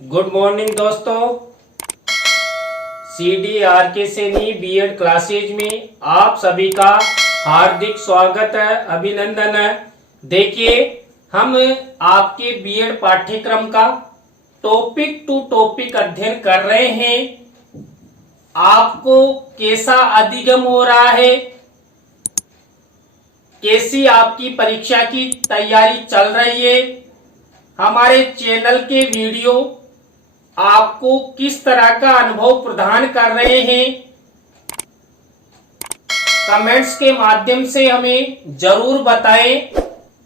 Good morning दोस्तों। CDRK Saini BEd classes में आप सभी का हार्दिक स्वागत है, अभिनंदन है। देखिए, हम आपके बीएड पाठ्यक्रम का टॉपिक टू टॉपिक अध्ययन कर रहे हैं। आपको कैसा अधिगम हो रहा है, कैसी आपकी परीक्षा की तैयारी चल रही है, हमारे चैनल के वीडियो आपको किस तरह का अनुभव प्रदान कर रहे हैं, कमेंट्स के माध्यम से हमें जरूर बताएं।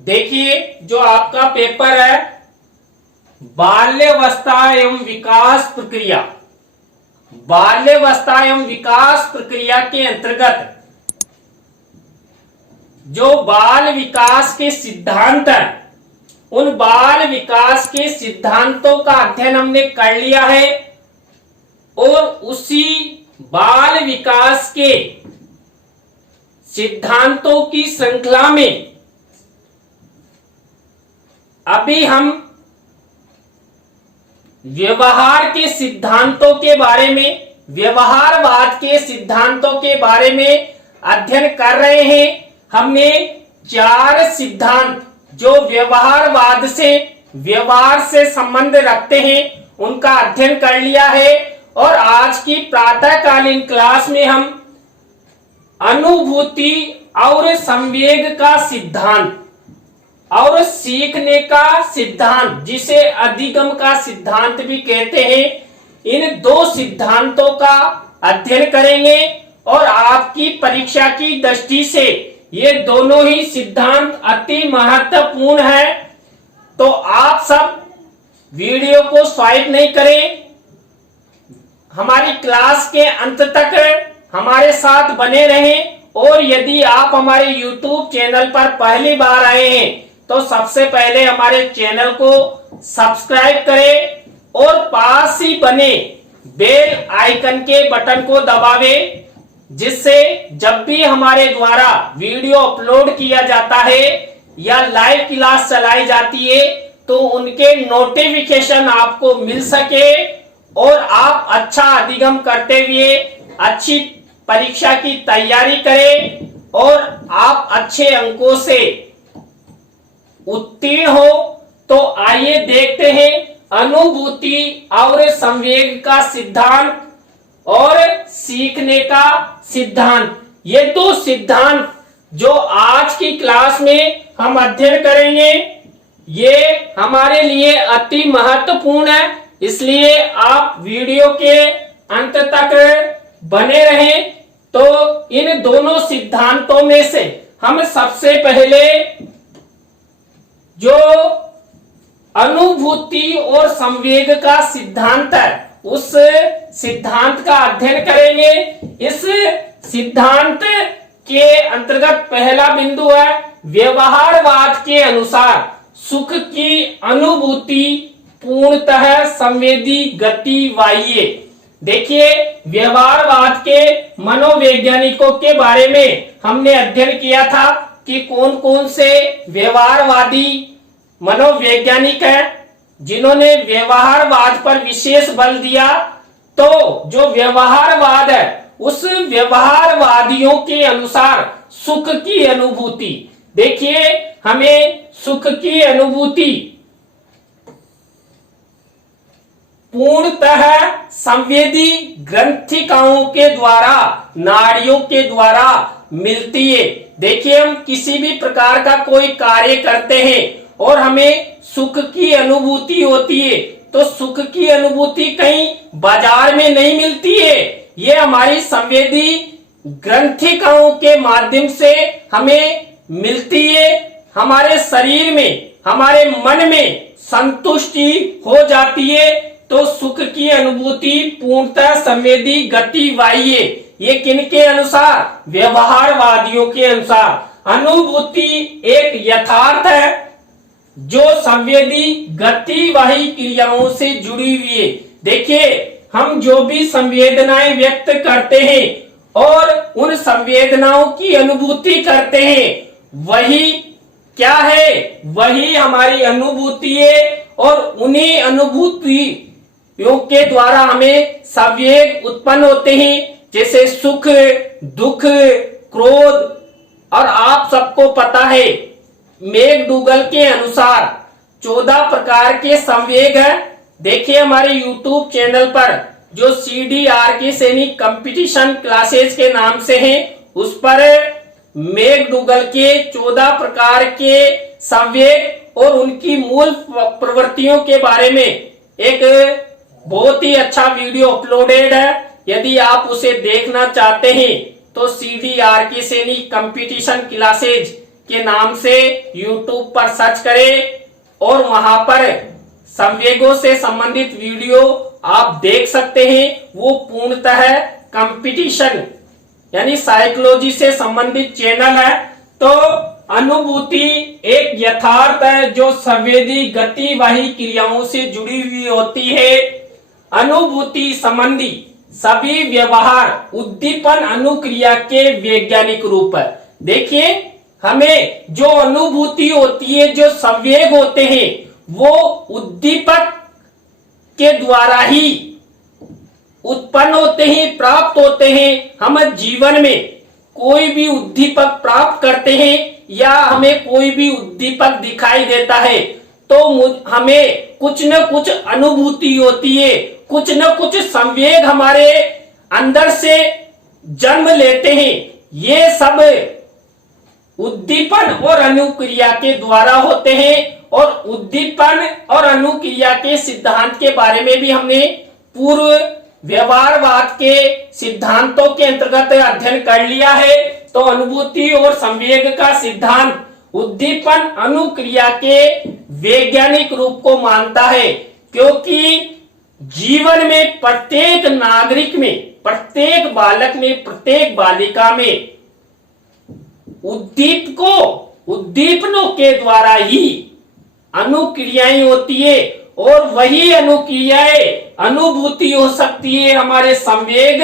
देखिए, जो आपका पेपर है बाल्यावस्था एवं विकास प्रक्रिया, बाल्यावस्था एवं विकास प्रक्रिया के अंतर्गत जो बाल विकास के सिद्धांत हैं, उन बाल विकास के सिद्धांतों का अध्ययन हमने कर लिया है और उसी बाल विकास के सिद्धांतों की श्रृंखला में अभी हम व्यवहार के सिद्धांतों के बारे में, व्यवहारवाद के सिद्धांतों के बारे में अध्ययन कर रहे हैं। हमने 4 सिद्धांत जो व्यवहारवाद से, व्यवहार से संबंध रखते हैं, उनका अध्ययन कर लिया है और आज की प्रातःकालीन क्लास में हम अनुभूति और संवेग का सिद्धांत और सीखने का सिद्धांत, जिसे अधिगम का सिद्धांत भी कहते हैं, इन 2 सिद्धांतों का अध्ययन करेंगे और आपकी परीक्षा की दृष्टि से ये दोनों ही सिद्धांत अति महत्वपूर्ण है। तो आप सब वीडियो को स्वाइप नहीं करें, हमारी क्लास के अंत तक हमारे साथ बने रहें और यदि आप हमारे YouTube चैनल पर पहली बार आए हैं तो सबसे पहले हमारे चैनल को सब्सक्राइब करें और पास ही बने बेल आइकन के बटन को दबावें, जिससे जब भी हमारे द्वारा वीडियो अपलोड किया जाता है या लाइव क्लास चलाई जाती है तो उनके नोटिफिकेशन आपको मिल सके और आप अच्छा अधिगम करते हुए अच्छी परीक्षा की तैयारी करें और आप अच्छे अंकों से उत्तीर्ण हो। तो आइए देखते हैं अनुभूति और संवेग का सिद्धांत और सीखने का सिद्धांत। ये 2 सिद्धांत जो आज की क्लास में हम अध्ययन करेंगे, ये हमारे लिए अति महत्वपूर्ण है, इसलिए आप वीडियो के अंत तक बने रहें। तो इन दोनों सिद्धांतों में से हम सबसे पहले जो अनुभूति और संवेग का सिद्धांत है, उस सिद्धांत का अध्ययन करेंगे। इस सिद्धांत के अंतर्गत पहला बिंदु है व्यवहारवाद के अनुसार सुख की अनुभूति पूर्णतः संवेदी गति बाह्य। देखिए, व्यवहारवाद के मनोवैज्ञानिकों के बारे में हमने अध्ययन किया था कि कौन कौन से व्यवहारवादी मनोवैज्ञानिक हैं जिन्होंने व्यवहारवाद पर विशेष बल दिया। तो जो व्यवहारवाद है, उस व्यवहारवादियों के अनुसार सुख की अनुभूति, देखिए, हमें सुख की अनुभूति पूर्णतः संवेदी ग्रंथिकाओं के द्वारा, नाड़ियों के द्वारा मिलती है। देखिए, हम किसी भी प्रकार का कोई कार्य करते हैं और हमें सुख की अनुभूति होती है, तो सुख की अनुभूति कहीं बाजार में नहीं मिलती है, ये हमारी संवेदी ग्रंथिकाओं के माध्यम से हमें मिलती है। हमारे शरीर में, हमारे मन में संतुष्टि हो जाती है, तो सुख की अनुभूति पूर्णतः संवेदी गति बाह्य। ये किनके अनुसार? व्यवहारवादियों के अनुसार। अनुभूति एक यथार्थ है जो संवेदी गतिवाही क्रियाओं से जुड़ी हुई है। देखिए, हम जो भी संवेदनाएं व्यक्त करते हैं और उन संवेदनाओं की अनुभूति करते हैं, वही क्या है? वही हमारी अनुभूति है और उन्हीं अनुभूति के द्वारा हमें संवेग उत्पन्न होते हैं, जैसे सुख, दुख, क्रोध। और आप सबको पता है मैकडूगल के अनुसार 14 प्रकार के संवेग है। देखिए हमारे YouTube चैनल पर जो CDR सैनिक कंपटीशन क्लासेस के नाम से है, उस पर मैकडूगल के 14 प्रकार के संवेग और उनकी मूल प्रवृत्तियों के बारे में एक बहुत ही अच्छा वीडियो अपलोडेड है। यदि आप उसे देखना चाहते हैं तो CDR सैनिक कंपटीशन क्लासेज के नाम से YouTube पर सर्च करें और वहां पर संवेगों से संबंधित वीडियो आप देख सकते हैं। वो पूर्णतः कंपटीशन यानी साइकोलॉजी से संबंधित चैनल है। तो अनुभूति एक यथार्थ है जो संवेदी गतिवाही क्रियाओं से जुड़ी हुई होती है। अनुभूति संबंधी सभी व्यवहार उद्दीपन अनुक्रिया के वैज्ञानिक रूप है। देखिए हमें जो अनुभूति होती है, जो संवेग होते हैं, वो उद्दीपक के द्वारा ही उत्पन्न होते हैं, प्राप्त होते हैं। हम जीवन में कोई भी उद्दीपक प्राप्त करते हैं या हमें कोई भी उद्दीपक दिखाई देता है तो हमें कुछ न कुछ अनुभूति होती है, कुछ न कुछ संवेग हमारे अंदर से जन्म लेते हैं। ये सब उद्दीपन और अनुक्रिया के द्वारा होते हैं। और उद्दीपन और अनुक्रिया के सिद्धांत के बारे में भी हमने पूर्व व्यवहारवाद के सिद्धांतों के अंतर्गत अध्ययन कर लिया है। तो अनुभूति और संवेग का सिद्धांत उद्दीपन अनुक्रिया के वैज्ञानिक रूप को मानता है, क्योंकि जीवन में प्रत्येक नागरिक में, प्रत्येक बालक में, प्रत्येक बालिका में उद्दीपनों के द्वारा ही अनुक्रियाएं होती है और वही अनुक्रियाएं अनुभूति हो सकती है, हमारे संवेग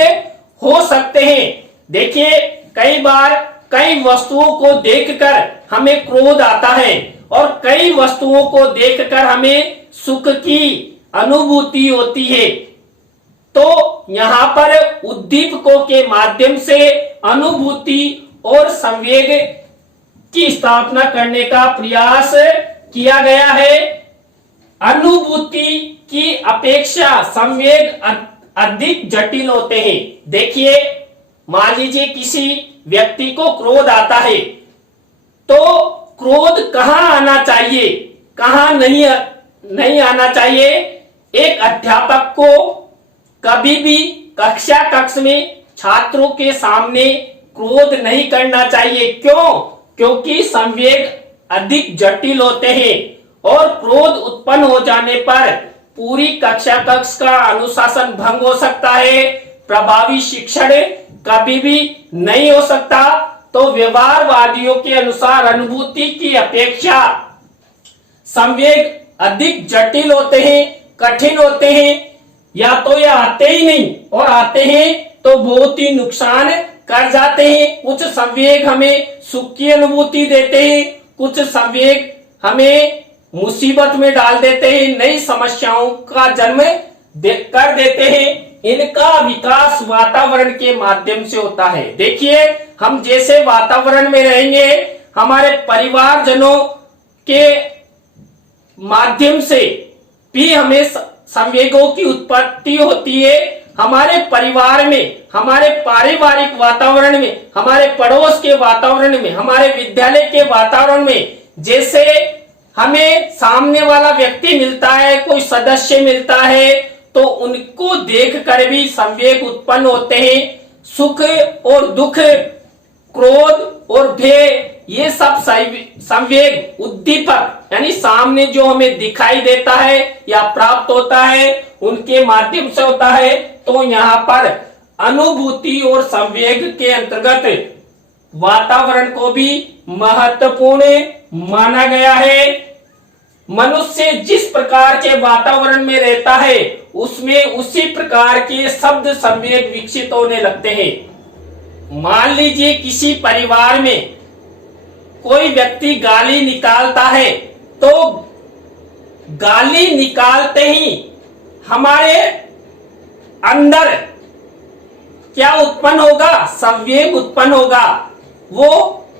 हो सकते हैं। देखिए कई बार कई वस्तुओं को देखकर हमें क्रोध आता है और कई वस्तुओं को देखकर हमें सुख की अनुभूति होती है। तो यहाँ पर उद्दीपकों के माध्यम से अनुभूति और संवेग की स्थापना करने का प्रयास किया गया है। अनुभूति की अपेक्षा संवेग अधिक जटिल होते हैं। देखिए मान लीजिए किसी व्यक्ति को क्रोध आता है, तो क्रोध कहाँ आना चाहिए, कहाँ नहीं आना चाहिए। एक अध्यापक को कभी भी कक्ष में छात्रों के सामने क्रोध नहीं करना चाहिए। क्यों? क्योंकि संवेग अधिक जटिल होते हैं और क्रोध उत्पन्न हो जाने पर पूरी कक्षा का अनुशासन भंग हो सकता है, प्रभावी शिक्षण कभी भी नहीं हो सकता। तो व्यवहारवादियों के अनुसार अनुभूति की अपेक्षा संवेग अधिक जटिल होते हैं, कठिन होते हैं। या तो ये आते ही नहीं और आते हैं तो बहुत ही नुकसान कर जाते हैं। कुछ संवेग हमें सुख की अनुभूति देते हैं, कुछ संवेग हमें मुसीबत में डाल देते हैं, नई समस्याओं का जन्म कर देते हैं। इनका विकास वातावरण के माध्यम से होता है। देखिए हम जैसे वातावरण में रहेंगे, हमारे परिवारजनों के माध्यम से भी हमें संवेगों की उत्पत्ति होती है। हमारे परिवार में, हमारे पारिवारिक वातावरण में, हमारे पड़ोस के वातावरण में, हमारे विद्यालय के वातावरण में, जैसे हमें सामने वाला व्यक्ति मिलता है, कोई सदस्य मिलता है, तो उनको देखकर भी संवेग उत्पन्न होते हैं। सुख और दुख, क्रोध और भय, ये सब संवेग उद्दीपक यानी सामने जो हमें दिखाई देता है या प्राप्त होता है, उनके माध्यम से होता है। तो यहाँ पर अनुभूति और संवेग के अंतर्गत वातावरण को भी महत्वपूर्ण माना गया है। मनुष्य जिस प्रकार के वातावरण में रहता है, उसमें उसी प्रकार के शब्द संवेग विकसित होने लगते हैं। मान लीजिए किसी परिवार में कोई व्यक्ति गाली निकालता है, तो गाली निकालते ही हमारे अंदर क्या उत्पन्न होगा? संवेग उत्पन्न होगा। वो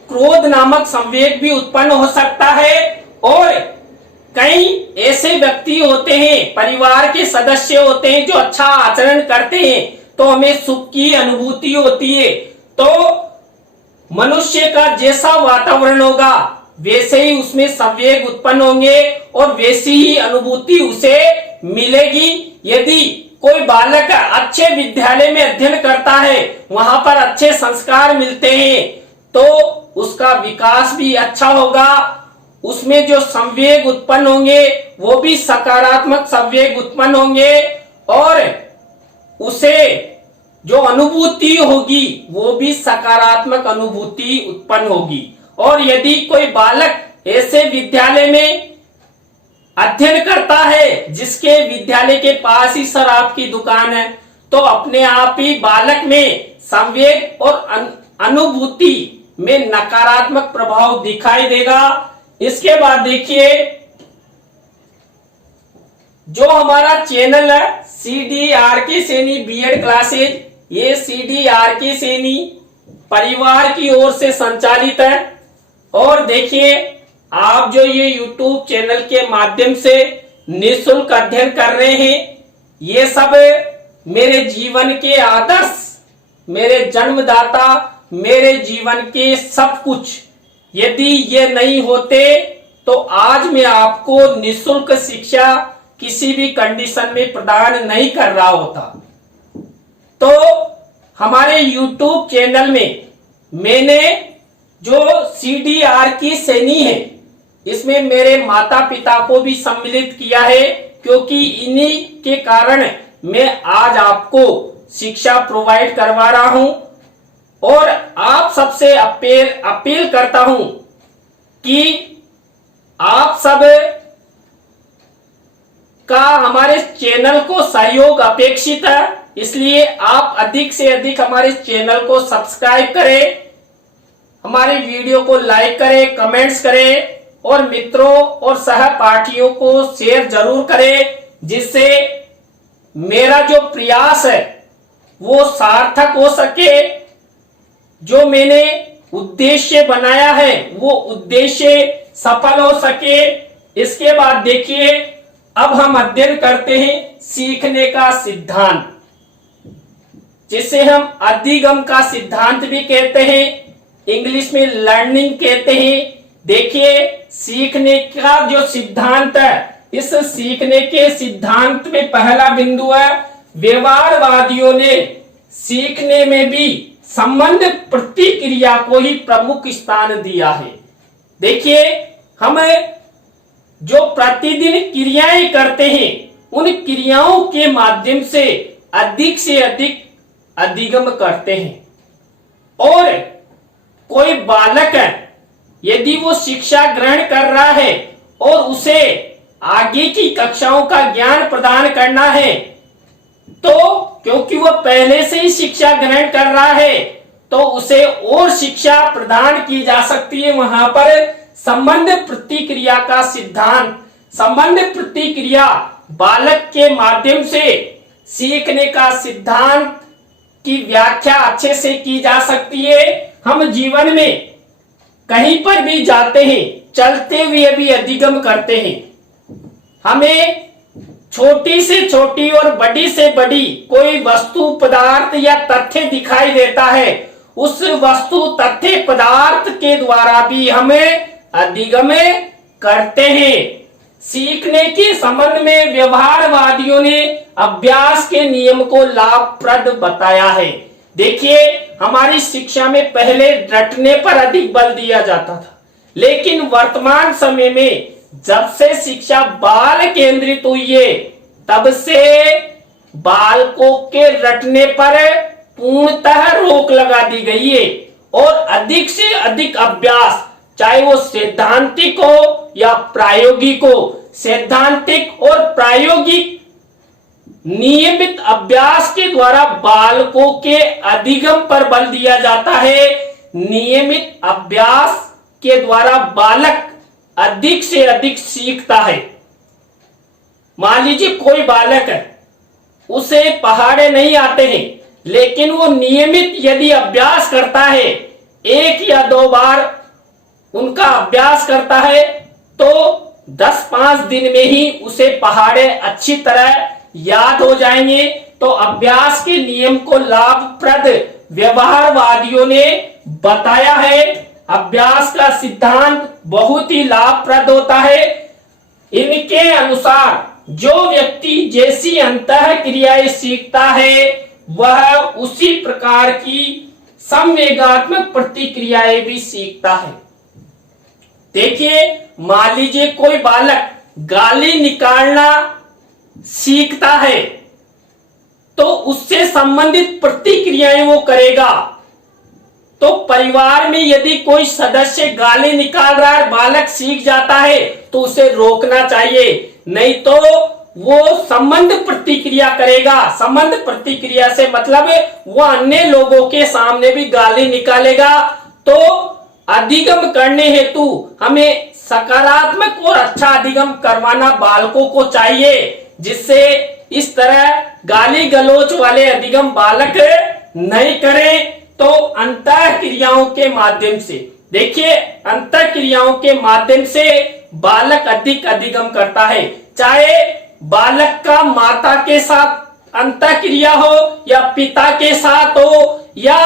क्रोध नामक संवेग भी उत्पन्न हो सकता है। और कई ऐसे व्यक्ति होते हैं, परिवार के सदस्य होते हैं, जो अच्छा आचरण करते हैं तो हमें सुख की अनुभूति होती है। तो मनुष्य का जैसा वातावरण होगा वैसे ही उसमें संवेग उत्पन्न होंगे और वैसी ही अनुभूति उसे मिलेगी। यदि कोई बालक अच्छे विद्यालय में अध्ययन करता है, वहां पर अच्छे संस्कार मिलते हैं, तो उसका विकास भी अच्छा होगा। उसमें जो संवेग उत्पन्न होंगे वो भी सकारात्मक संवेग उत्पन्न होंगे और उसे जो अनुभूति होगी वो भी सकारात्मक अनुभूति उत्पन्न होगी। और यदि कोई बालक ऐसे विद्यालय में अध्ययन करता है जिसके विद्यालय के पास ही शराब की दुकान है, तो अपने आप ही बालक में संवेग और अनुभूति में नकारात्मक प्रभाव दिखाई देगा। इसके बाद देखिए, जो हमारा चैनल है CDRK सैनी बीएड क्लासेज, ये CDRK सैनी परिवार की ओर से संचालित है। और देखिए, आप जो ये YouTube चैनल के माध्यम से निःशुल्क अध्ययन कर रहे हैं, ये सब मेरे जीवन के आदर्श, मेरे जन्मदाता, मेरे जीवन के सब कुछ, यदि ये नहीं होते तो आज मैं आपको निःशुल्क शिक्षा किसी भी कंडीशन में प्रदान नहीं कर रहा होता। तो हमारे YouTube चैनल में मैंने जो CDRK सैनी है, इसमें मेरे माता पिता को भी सम्मिलित किया है, क्योंकि इन्हीं के कारण मैं आज आपको शिक्षा प्रोवाइड करवा रहा हूं। और आप सबसे अपील करता हूं कि आप सब का हमारे चैनल को सहयोग अपेक्षित है, इसलिए आप अधिक से अधिक हमारे चैनल को सब्सक्राइब करें, हमारे वीडियो को लाइक करें, कमेंट्स करें और मित्रों और सहपाठियों को शेयर जरूर करें, जिससे मेरा जो प्रयास है वो सार्थक हो सके। जो मैंने उद्देश्य बनाया है वो उद्देश्य सफल हो सके। इसके बाद देखिए, अब हम अध्ययन करते हैं सीखने का सिद्धांत, जिसे हम अधिगम का सिद्धांत भी कहते हैं, इंग्लिश में लर्निंग कहते हैं। देखिए, सीखने का जो सिद्धांत है, इस सीखने के सिद्धांत में पहला बिंदु है, व्यवहारवादियों ने सीखने में भी संबंध प्रतिक्रिया को ही प्रमुख स्थान दिया है। देखिए, हम जो प्रतिदिन क्रियाएं करते हैं, उन क्रियाओं के माध्यम से अधिक अधिगम करते हैं। और कोई बालक है, यदि वो शिक्षा ग्रहण कर रहा है और उसे आगे की कक्षाओं का ज्ञान प्रदान करना है, तो क्योंकि वो पहले से ही शिक्षा ग्रहण कर रहा है तो उसे और शिक्षा प्रदान की जा सकती है। वहां पर संबंध प्रतिक्रिया का सिद्धांत, संबंध प्रतिक्रिया बालक के माध्यम से सीखने का सिद्धांत की व्याख्या अच्छे से की जा सकती है। हम जीवन में कहीं पर भी जाते हैं, चलते हुए भी अधिगम करते हैं। हमें छोटी से छोटी और बड़ी से बड़ी कोई वस्तु, पदार्थ या तथ्य दिखाई देता है, उस वस्तु, तथ्य, पदार्थ के द्वारा भी हमें अधिगम करते हैं। सीखने के संबंध में व्यवहारवादियों ने अभ्यास के नियम को लाभप्रद बताया है। देखिए, हमारी शिक्षा में पहले रटने पर अधिक बल दिया जाता था, लेकिन वर्तमान समय में जब से शिक्षा बाल केंद्रित हुई है, तब से बालकों के रटने पर पूर्णतः रोक लगा दी गई है और अधिक से अधिक अभ्यास, चाहे वो सैद्धांतिक हो या प्रायोगिक हो, सैद्धांतिक और प्रायोगिक नियमित अभ्यास के द्वारा बालकों के अधिगम पर बल दिया जाता है। नियमित अभ्यास के द्वारा बालक अधिक से अधिक सीखता है। मान लीजिए कोई बालक है, उसे पहाड़े नहीं आते हैं, लेकिन वो नियमित यदि अभ्यास करता है, 1 या 2 बार उनका अभ्यास करता है, तो 10-5 दिन में ही उसे पहाड़े अच्छी तरह याद हो जाएंगे। तो अभ्यास के नियम को लाभप्रद व्यवहारवादियों ने बताया है। अभ्यास का सिद्धांत बहुत ही लाभप्रद होता है। इनके अनुसार जो व्यक्ति जैसी अंतः क्रियाएं सीखता है, वह उसी प्रकार की संवेगात्मक प्रतिक्रियाएं भी सीखता है। देखिए, मान लीजिए कोई बालक गाली निकालना सीखता है, तो उससे संबंधित प्रतिक्रियाएं वो करेगा। तो परिवार में यदि कोई सदस्य गाली निकाल रहा है, बालक सीख जाता है, तो उसे रोकना चाहिए, नहीं तो वो संबंध प्रतिक्रिया करेगा। संबंध प्रतिक्रिया से मतलब वो अन्य लोगों के सामने भी गाली निकालेगा। तो अधिगम करने हेतु हमें सकारात्मक और अच्छा अधिगम करवाना बालकों को चाहिए, जिससे इस तरह गाली गलौज वाले अधिगम बालक नहीं करे। तो अंतः क्रियाओं के माध्यम से, देखिए, अंतः क्रियाओं के माध्यम से बालक अधिक अधिगम करता है। चाहे बालक का माता के साथ अंतः क्रिया हो, या पिता के साथ हो, या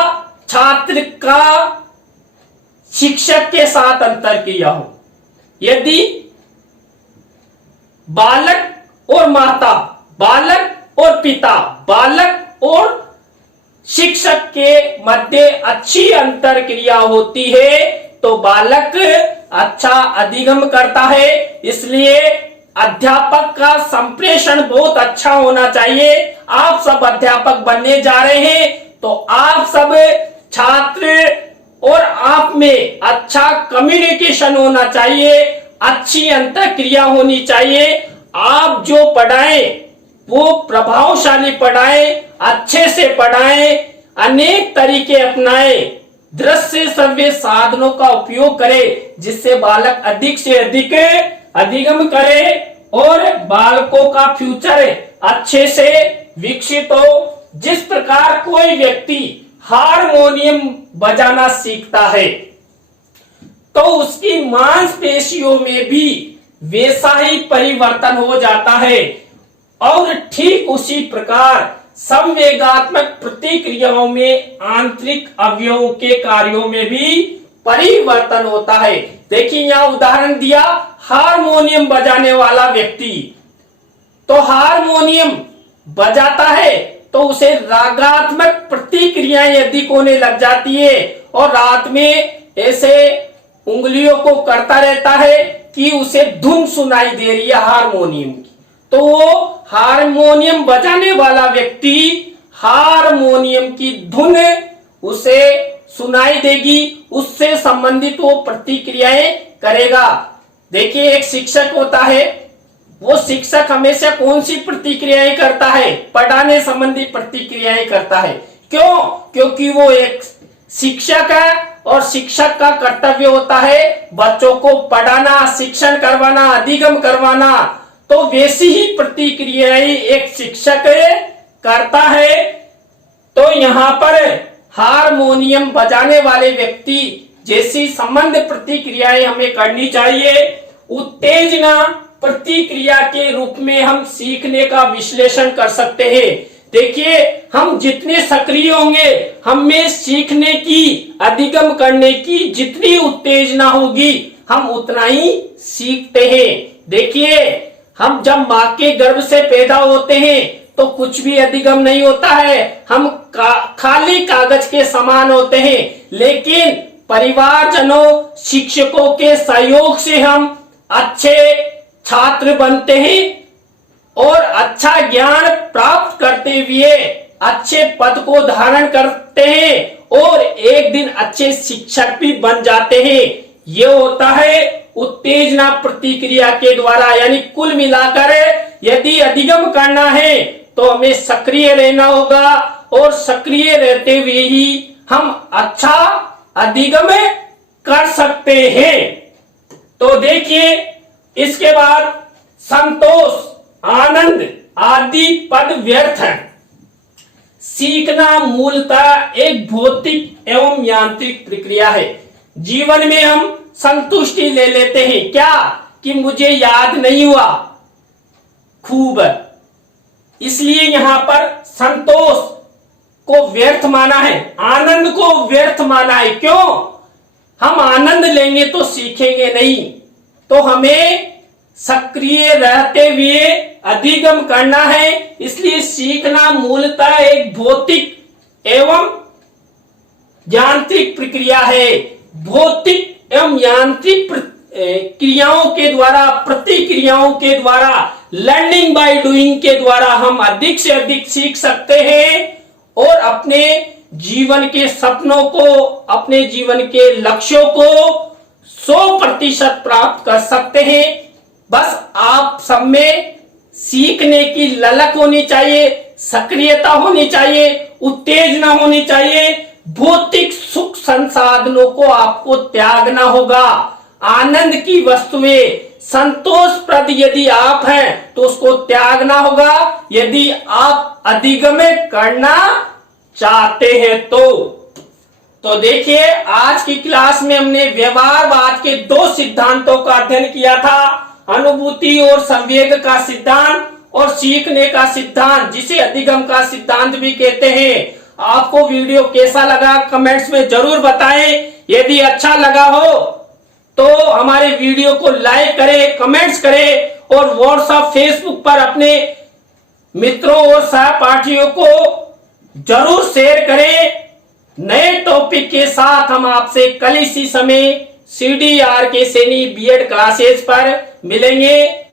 छात्र का शिक्षक के साथ अंतर क्रिया हो। यदि बालक और माता, बालक और पिता, बालक और शिक्षक के मध्य अच्छी अंतर क्रिया होती है, तो बालक अच्छा अधिगम करता है। इसलिए अध्यापक का संप्रेषण बहुत अच्छा होना चाहिए। आप सब अध्यापक बनने जा रहे हैं, तो आप सब छात्र और आप में अच्छा कम्युनिकेशन होना चाहिए, अच्छी अंतःक्रिया होनी चाहिए। आप जो पढ़ाएं वो प्रभावशाली पढ़ाएं, अच्छे से पढ़ाएं, अनेक तरीके अपनाएं, दृश्य श्रव्य साधनों का उपयोग करें, जिससे बालक अधिक से अधिक अधिगम करे और बालकों का फ्यूचर अच्छे से विकसित हो। जिस प्रकार कोई व्यक्ति हारमोनियम बजाना सीखता है, तो उसकी मांसपेशियों में भी वैसा ही परिवर्तन हो जाता है, और ठीक उसी प्रकार संवेगात्मक प्रतिक्रियाओं में आंतरिक अवयवों के कार्यों में भी परिवर्तन होता है। देखिए, यहां उदाहरण दिया, हारमोनियम बजाने वाला व्यक्ति, तो हारमोनियम बजाता है तो उसे रागात्मक प्रतिक्रियाएं अधिक होने लग जाती है, और रात में ऐसे उंगलियों को करता रहता है कि उसे धुन सुनाई दे रही है हारमोनियम की। तो वो हारमोनियम बजाने वाला व्यक्ति हारमोनियम की धुन उसे सुनाई देगी, उससे संबंधित वो प्रतिक्रियाएं करेगा। देखिए, एक शिक्षक होता है, वो शिक्षक हमेशा कौन सी प्रतिक्रियाएं करता है? पढ़ाने संबंधी प्रतिक्रियाएं करता है। क्यों? क्योंकि वो एक शिक्षक है, और शिक्षक का कर्तव्य होता है बच्चों को पढ़ाना, शिक्षण करवाना, अधिगम करवाना। तो वैसी ही प्रतिक्रियाएं एक शिक्षक करता है। तो यहाँ पर हारमोनियम बजाने वाले व्यक्ति जैसी संबंध प्रतिक्रियाएं हमें करनी चाहिए। उत्तेजना प्रतिक्रिया के रूप में हम सीखने का विश्लेषण कर सकते हैं। देखिए, हम जितने सक्रिय होंगे, हम में सीखने की, अधिगम करने की जितनी उत्तेजना होगी, हम उतना ही सीखते हैं। देखिए, हम जब माँ के गर्भ से पैदा होते हैं तो कुछ भी अधिगम नहीं होता है, हम खाली कागज के समान होते हैं। लेकिन परिवारजनों, शिक्षकों के सहयोग से हम अच्छे छात्र बनते हैं, और अच्छा ज्ञान प्राप्त करते हुए अच्छे पद को धारण करते हैं, और एक दिन अच्छे शिक्षक भी बन जाते हैं। ये होता है उत्तेजना प्रतिक्रिया के द्वारा। यानी कुल मिलाकर यदि अधिगम करना है तो हमें सक्रिय रहना होगा, और सक्रिय रहते हुए ही हम अच्छा अधिगम कर सकते हैं। तो देखिए, इसके बाद संतोष, आनंद, आदि पद व्यर्थ है। सीखना मूलतः एक भौतिक एवं यांत्रिक प्रक्रिया है। जीवन में हम संतुष्टि ले लेते हैं क्या कि मुझे याद नहीं हुआ, खूब, इसलिए यहां पर संतोष को व्यर्थ माना है, आनंद को व्यर्थ माना है। क्यों? हम आनंद लेंगे तो सीखेंगे नहीं, तो हमें सक्रिय रहते हुए अधिगम करना है। इसलिए सीखना मूलतः एक भौतिक एवं यांत्रिक प्रक्रिया है। भौतिक एवं यांत्रिक क्रियाओं के द्वारा, प्रतिक्रियाओं के द्वारा, लर्निंग बाय डूइंग के द्वारा हम अधिक से अधिक सीख सकते हैं और अपने जीवन के सपनों को, अपने जीवन के लक्ष्यों को 100% प्राप्त कर सकते हैं। बस आप सब में सीखने की ललक होनी चाहिए, सक्रियता होनी चाहिए, उत्तेजना होनी चाहिए। भौतिक सुख संसाधनों को आपको त्यागना होगा। आनंद की वस्तुएं संतोषप्रद यदि आप हैं तो उसको त्यागना होगा, यदि आप अधिगम करना चाहते हैं तो देखिए, आज की क्लास में हमने व्यवहारवाद के 2 सिद्धांतों का अध्ययन किया था, अनुभूति और संवेग का सिद्धांत और सीखने का सिद्धांत, जिसे अधिगम का सिद्धांत भी कहते हैं। आपको वीडियो कैसा लगा कमेंट्स में जरूर बताएं। यदि अच्छा लगा हो तो हमारे वीडियो को लाइक करें, कमेंट्स करें और व्हाट्सएप, फेसबुक पर अपने मित्रों और सहपाठियों को जरूर शेयर करें। नए टॉपिक के साथ हम आपसे कल इसी समय CDR के सैनी बीएड क्लासेस पर मिलेंगे।